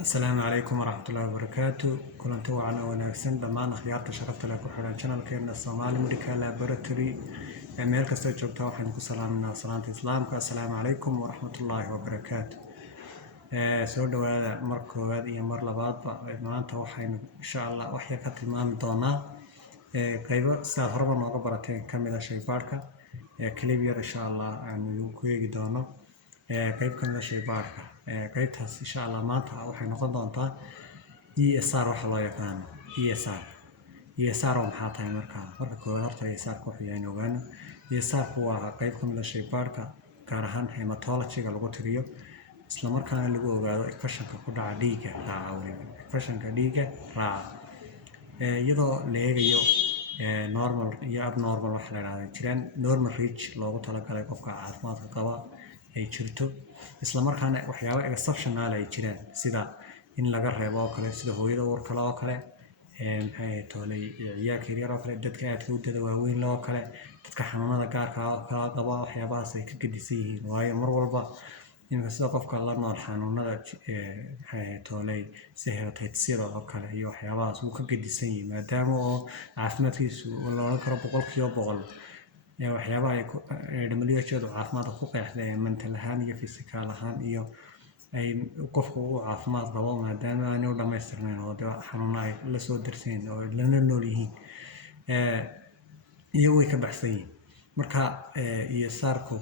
السلام عليكم ورحمة الله وبركاته. كلنتي وعنا وناكسن دمان خيارة شرفت لكم حولان channel كيرنا الصومالي ميديكال لابوراتوري ميل كستا جوجتا وحين كسلامنا صلاة إسلامك. السلام عليكم ورحمة الله وبركاته. soo dhawaada mar koowaad iyo mar labaadba maanta waxaynu insha Allah wax yar ka tilmaami doonaa qaybo sidaad horeba nooga barateen kamid ah shaybaarka clip yar insha Allah aanu ku eegi doono qayb kamid ah shaybaarka qaybtaas insha Allah maanta waxay noqon doontaa ESR waxa loo yaqaan ESR maxaa tahay marka koowaad horta ESR ku xiyaan ogaano ESR waa qayb kamid ah shaybaarka gaar ahaan hematology-ga lagu tiriyo isla markaana lagu ogaado infection-ka ku dhaca dhiigga infection-ka dhiigga raaca iyadoo la eegayo normal iyo abnormal waxa la yiraahdo jiraan normal range loogu talagalay qofka caafimaadka qaba ay jirto isla markaana waxyaabo exceptional ay jiraan sida in laga reebo oo kale sida hooyada uur kale oo kale maxay toolay ciyaalka yar oo kale dadka aadka u dada waaweyn loo kale dadka xanuunada gaarka ah kala qaba waxyaabahaas ay ka gedisan yihiin waayo mar walba in sida qofka la nool xanuunada maxay toolay si hepatitis oo kale iyo waxyaabahaas uu ka gedisan yahay maadaama oo caafimaadkiisu la oran karo 100% waxyaabaha ay WHO caafimaadka ku qeexday mental ahaan iyo physical ahaan iyo ay qofku uu caafimaad qabo maadaama aanu dhameystirnayn oo xanuuna ay la soo darsayn oo lana nool yihiin iyo way ka baxsan yihiin marka ESR-ku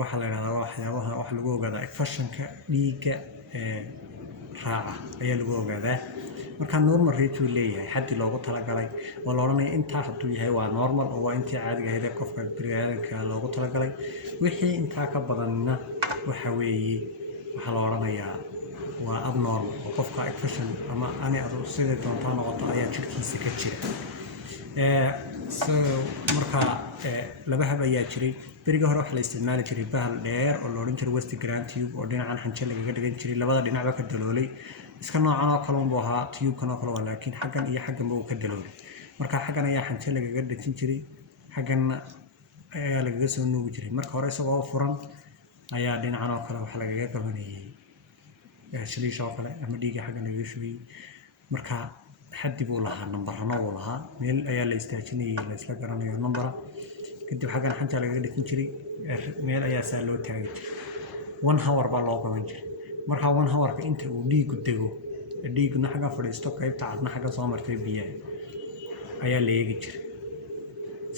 waxa la yiraahdaa waxyaabaha wax lagu ogaado infection-ka dhiigga raaca ayaa lagu ogaadaa marka normal rate uu leeyahay xaddi loogu talagalay oo la oranayo inta hadduu yahay waa normal oo waa intii caadiga ahayd ee qofka bini'aadamka loogu talagalay wixii intaa ka badanna waxa weeye waxa la oranayaa waa abnormal oo qofka infection ama adu sidii doontaa noqoto ayaa jirkiisa ka jira marka laba hab ayaa jiray beriga hore waxa la isticmaali jiray bahal dheer oo la oran jiray West Grand Tube oo dhinacan xanjal laga dhigan jiray labada dhinacba ka daloolay iska noocan oo kale uu ahaa tube kan oo kale waa laakiin xaggan iyo xaggan buu ka daloolay marka xaggan ayaa xanjal laga dhigin jiray xaggan ayaa laga soo nuugi jiray marka hore isagoo furan ayaa dhinacan oo kale waxa laga qabanayay shiliisha oo kale ama dhiigga xaggan laga shubay marka xaddi buu lahaa nambarna uu lahaa meel ayaa la istaajinayay la isla garanayo nambara kadib xaggan xanjal laga dhigin jiray meel ayaa saa loo taagi jiray 1 hour baa loo qaban jiray marka 1 hour ka inta uu dhiigu dego dhiigna xagga fadhiisto qaybta cadna xagga soo martay biyaha ayaa la eegi jiray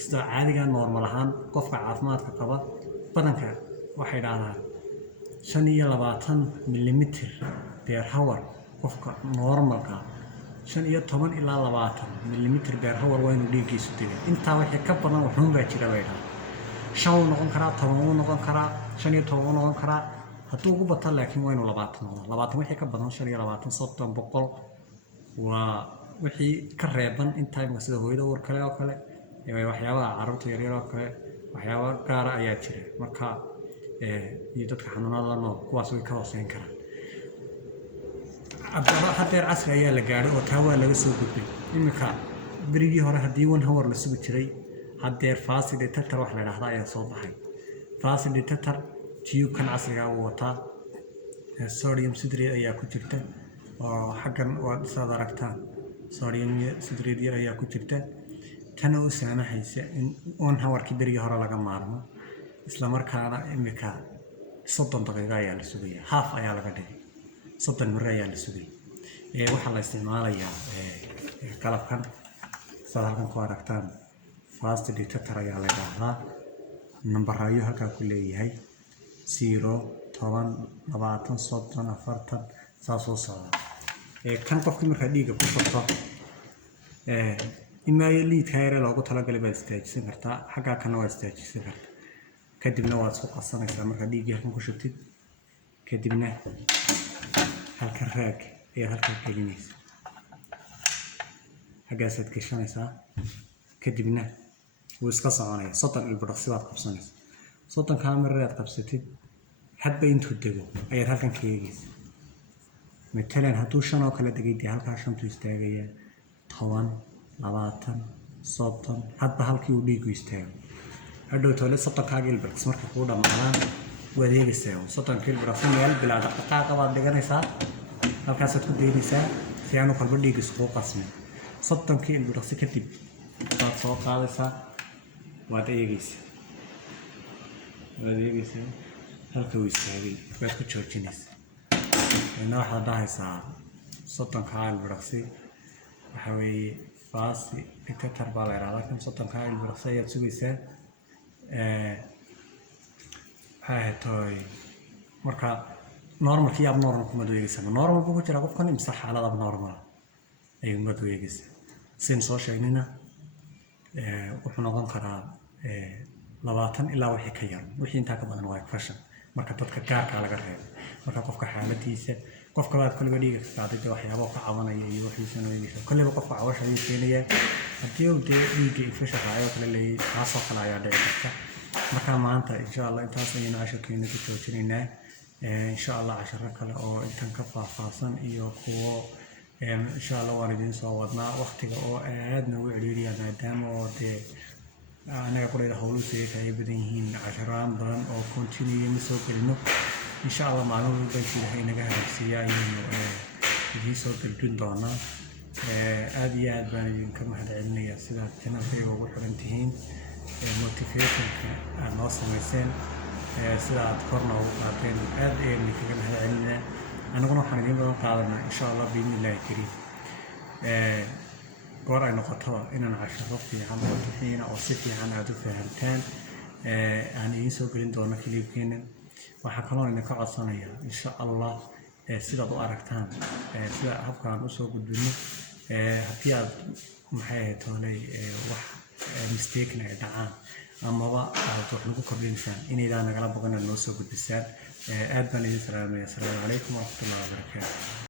sida caadiga normal ahaan qofka caafimaadka qaba badanka waxay dhahdaan 25 millimeter per hour qofka normalka 15 ilaa 20 millimeter per hour waa inuu dhiiggiisu dego intaa wixii ka badan wuxuu baa jira bay dhahdaan 5 noqon karaa 10 noqon karaa 15 noqon karaa hadduu ugu bato laakiin waa inuu 20 noqdo 20 wixii ka badan 25 30 boqol waa wixii ka reeban inta imka sida hooyada uur kale oo kale waxyaabaha carruurta yar yar oo kale waxyaabo gaar ah ayaa jira marka iyo dadka xanuunada la nool kuwaas way ka hooseyn karaan hadeer casri ayaa la gaaray oo taa waa laga soo gudbay imika berigii hore haddii 1 hour la sugi jiray hadeer fast detector wax la yiraahdo ayaa soo baxay fast detector tube kan casriga uu wataa sodium citrate ayaa ku jirta oo xaggan waa isaad aragtaan sodium citrate yar ayaa ku jirta tan oo saamaxaysa in 1 hour ki berigii hore laga maarmo isla markaana imika 30 daqiiqo ayaa la sugaya half ayaa laga dhigay 30 mar ayaa la sugay waxa la isticmaalayaa qalabkan sida halkan ku aragtaan fast detector ayaa la yiraahdaa number ayu halka ku leeyahay 0 10 20 30 40 saasoo socda kan qofkii marka dhiigga ku furto imaay lead kayre loogu talagalay baad istaajisan kartaa xagga kana waa istaajisan kartaa kadibna waad soo qasanaysaa marka dhiigga halkan ku shubtid kadibna halkan raag ayaa halkan gelinaysa xaggaasaad gashanaysaa kadibna wuu iska soconaya 30 ilbiriqsi baad qabsanaysa 30 kaamiraad qabsatid hadba intuu dego ayaad halkan ka eegaysa matalan hadduu 5 oo kale degay halkaa 5 istaagaya 10 20 30 hadba halkii uu dhiigu istaago hadhow toole 30 kaaga ilbiriqsi marka kuu dhamaadaan waad eegaysaa 30 ilbiriqsi meel bilaa dhaqdhaqaaqa baad dhiganaysaa halkaasaad ku daynaysaa si aanu qalbo dhiig isugu qasmin 30 ilbiriqsi kadib waad soo qaadaysaa waad eegaysaa halka uu istaagay waad ku joojinaysaa ina waxaad dhahaysaa 30 ilbiriqsi waxa weeye faasi dictator baa la yiraahdaa kan 30 ilbiriqsi ayaad sugaysaa waxay marka normal iyo abnormal kuma doogaysaa normal ku jira qofkan imsa xaalad abnormal ay ma doogaysaa sin soo sheegnina wuxuu noqon karaa 20 ilaa wixii ka yar wixii inta ka badan waa fashion marka dadka gaarka laga reebo marka qofka xaaladiisa qofka baad kulliba dhiiga ka qaaday waxyaabo ka cabanaya iyo wixii sanooyinka kulliba qofka cawasha ay keenaya hadii uu dhiiga infekshan raayo kale leeyahay taasoo kale ayaa dhici karta marka maanta insha Allah intaas ayaynu casharkeena ku joojinaynaa insha Allah casharo kale oo intan ka faahfaahsan iyo kuwo insha Allah waan idin soo wadnaa waqtiga oo aad nagu ciriiriya maadaama oo anaga qolada hawluhu ay badan yihiin casharaan badan oo continue ma soo gelino insha Allah maalin walba ilaahay naga hagsiiyaa inuu idin soo gelin doona aad iyo aad baan idinka mahadcelinayaa sidaad channelkayga ugu xiran tihiin motivationka aad noo samayseen sida aad korna ugu qaateen aad ayaan idinkaga mahadcelinayaa anaguna waxaan idin badan qaadanaa insha Allah biidhnillaahi kariim goor ay noqoto inaan casharo fiican oo bixiina oo si fiican aad u fahamtaan aan idin soo gelin doono kilibkeena waxaa kaloo idinka codsanayaa insha Allah sidaad u aragtaan sida habkaan u soo gudbino haddii aad maxay tahay wax mistake ay dhacaan amaba aad wax lagu kordhinsaan inaydaan nagala boqon noo soo gudbisaan aad baan idin salaamayaa. Assalaamu calaykum warahmatullaahi wabarakaatuh.